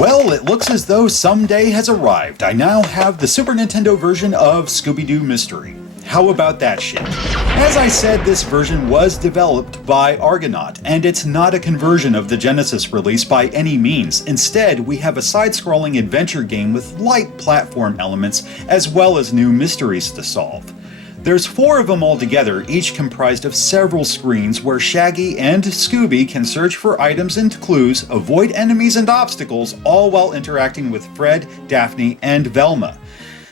Well, it looks as though someday has arrived. I now have the Super Nintendo version of Scooby-Doo Mystery. How about that shit? As I said, this version was developed by Argonaut, and it's not a conversion of the Genesis release by any means. Instead, we have a side-scrolling adventure game with light platform elements, as well as new mysteries to solve. There's 4 of them altogether, each comprised of several screens where Shaggy and Scooby can search for items and clues, avoid enemies and obstacles, all while interacting with Fred, Daphne, and Velma.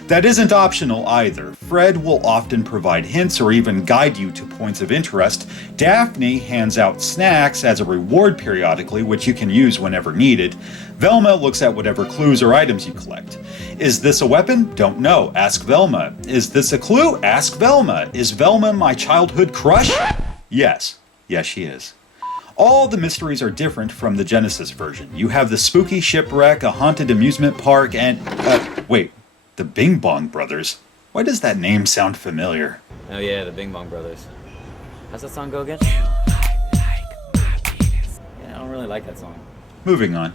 That isn't optional either. Fred will often provide hints or even guide you to points of interest. Daphne hands out snacks as a reward periodically, which you can use whenever needed. Velma looks at whatever clues or items you collect. Is this a weapon? Don't know. Ask Velma. Is this a clue? Ask Velma. Is Velma my childhood crush? Yes. Yes, she is. All the mysteries are different from the Genesis version. You have the spooky shipwreck, a haunted amusement park, and... wait. The Bing Bong Brothers? Why does that name sound familiar? Oh yeah, the Bing Bong Brothers. How's that song go again? Yeah, I don't really like that song. Moving on.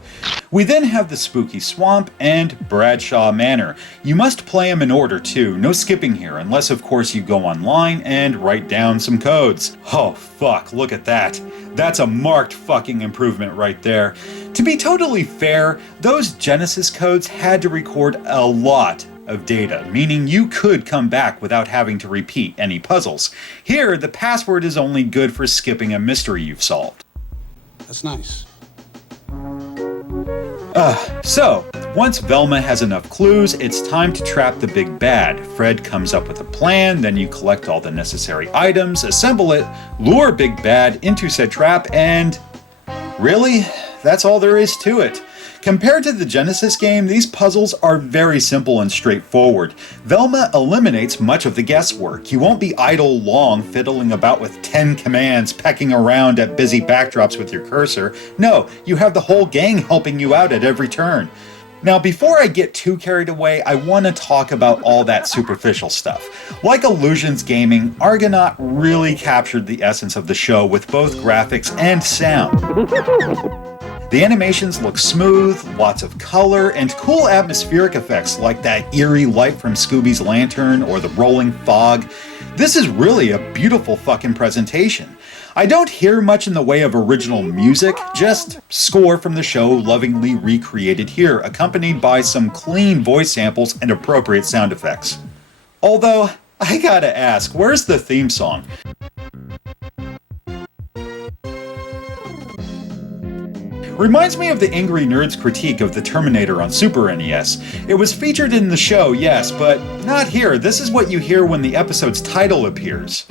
We then have the Spooky Swamp and Bradshaw Manor. You must play them in order too, no skipping here, unless of course you go online and write down some codes. Oh fuck, look at that. That's a marked fucking improvement right there. To be totally fair, those Genesis codes had to record a lot of data, meaning you could come back without having to repeat any puzzles. Here, the password is only good for skipping a mystery you've solved. That's nice. So, once Velma has enough clues, it's time to trap the big bad. Fred comes up with a plan, then you collect all the necessary items, assemble it, lure Big Bad into said trap, and... really? That's all there is to it. Compared to the Genesis game, these puzzles are very simple and straightforward. Velma eliminates much of the guesswork. You won't be idle long fiddling about with 10 commands, pecking around at busy backdrops with your cursor. No, you have the whole gang helping you out at every turn. Now, before I get too carried away, I want to talk about all that superficial stuff. Like Illusions Gaming, Argonaut really captured the essence of the show with both graphics and sound. The animations look smooth, lots of color, and cool atmospheric effects like that eerie light from Scooby's lantern or the rolling fog. This is really a beautiful fucking presentation. I don't hear much in the way of original music, just score from the show lovingly recreated here, accompanied by some clean voice samples and appropriate sound effects. Although, I gotta ask, where's the theme song? Reminds me of the Angry Nerd's critique of the Terminator on Super NES. It was featured in the show, yes, but not here. This is what you hear when the episode's title appears.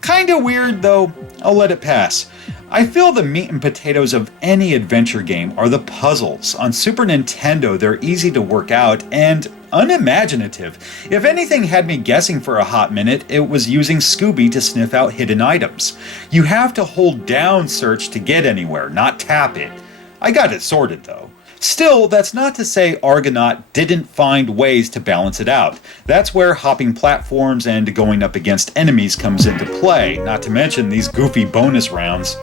Kinda weird, though. I'll let it pass. I feel the meat and potatoes of any adventure game are the puzzles. On Super Nintendo, they're easy to work out and unimaginative. If anything had me guessing for a hot minute, it was using Scooby to sniff out hidden items. You have to hold down search to get anywhere, not tap it. I got it sorted though. Still, that's not to say Argonaut didn't find ways to balance it out. That's where hopping platforms and going up against enemies comes into play, not to mention these goofy bonus rounds.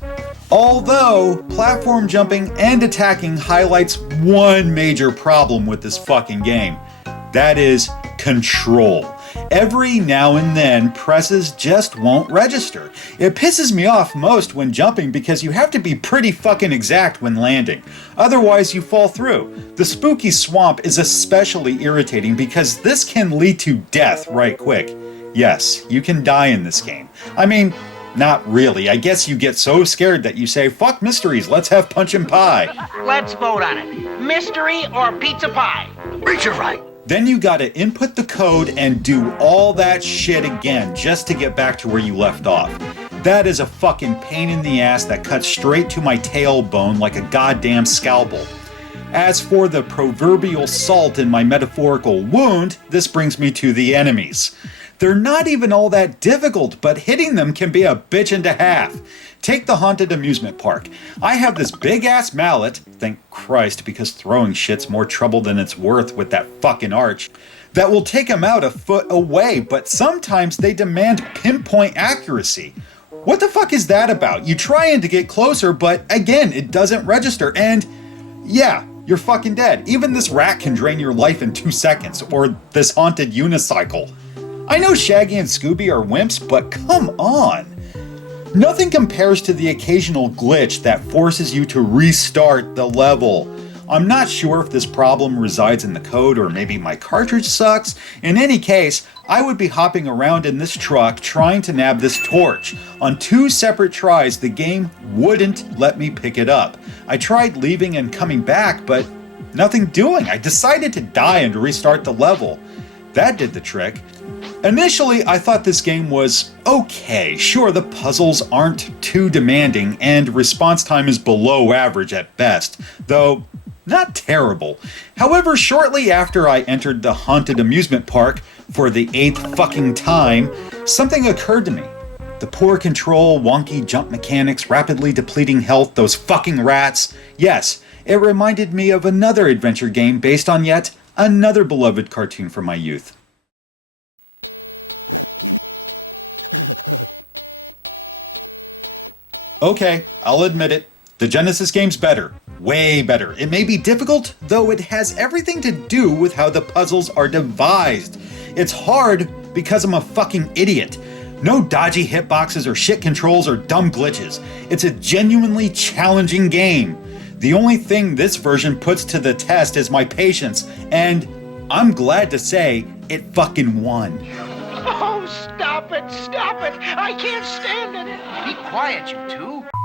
Although, platform jumping and attacking highlights one major problem with this fucking game. That is control. Every now and then, presses just won't register. It pisses me off most when jumping because you have to be pretty fucking exact when landing. Otherwise, you fall through. The Spooky Swamp is especially irritating because this can lead to death right quick. Yes, you can die in this game. I mean, not really. I guess you get so scared that you say, fuck mysteries, let's have punch and pie. Let's vote on it. Mystery or pizza pie? Read your right. Then you gotta input the code and do all that shit again just to get back to where you left off. That is a fucking pain in the ass that cuts straight to my tailbone like a goddamn scalpel. As for the proverbial salt in my metaphorical wound, this brings me to the enemies. They're not even all that difficult, but hitting them can be a bitch and a half. Take the haunted amusement park. I have this big-ass mallet, thank Christ, because throwing shit's more trouble than it's worth with that fucking arch, that will take them out a foot away, but sometimes they demand pinpoint accuracy. What the fuck is that about? You trying to get closer, but again, it doesn't register, and yeah, you're fucking dead. Even this rat can drain your life in 2 seconds, or this haunted unicycle. I know Shaggy and Scooby are wimps, but come on. Nothing compares to the occasional glitch that forces you to restart the level. I'm not sure if this problem resides in the code or maybe my cartridge sucks. In any case, I would be hopping around in this truck trying to nab this torch. On 2 separate tries, the game wouldn't let me pick it up. I tried leaving and coming back, but nothing doing. I decided to die and restart the level. That did the trick. Initially, I thought this game was okay. Sure, the puzzles aren't too demanding and response time is below average at best, though not terrible. However, shortly after I entered the haunted amusement park for the 8th fucking time, something occurred to me. The poor control, wonky jump mechanics, rapidly depleting health, those fucking rats. Yes, it reminded me of another adventure game based on yet another beloved cartoon from my youth. Okay, I'll admit it. The Genesis game's better. Way better. It may be difficult, though it has everything to do with how the puzzles are devised. It's hard because I'm a fucking idiot. No dodgy hitboxes or shit controls or dumb glitches. It's a genuinely challenging game. The only thing this version puts to the test is my patience, and I'm glad to say it fucking won. Oh, stop it, stop it. I can't stand it. Be quiet, you two.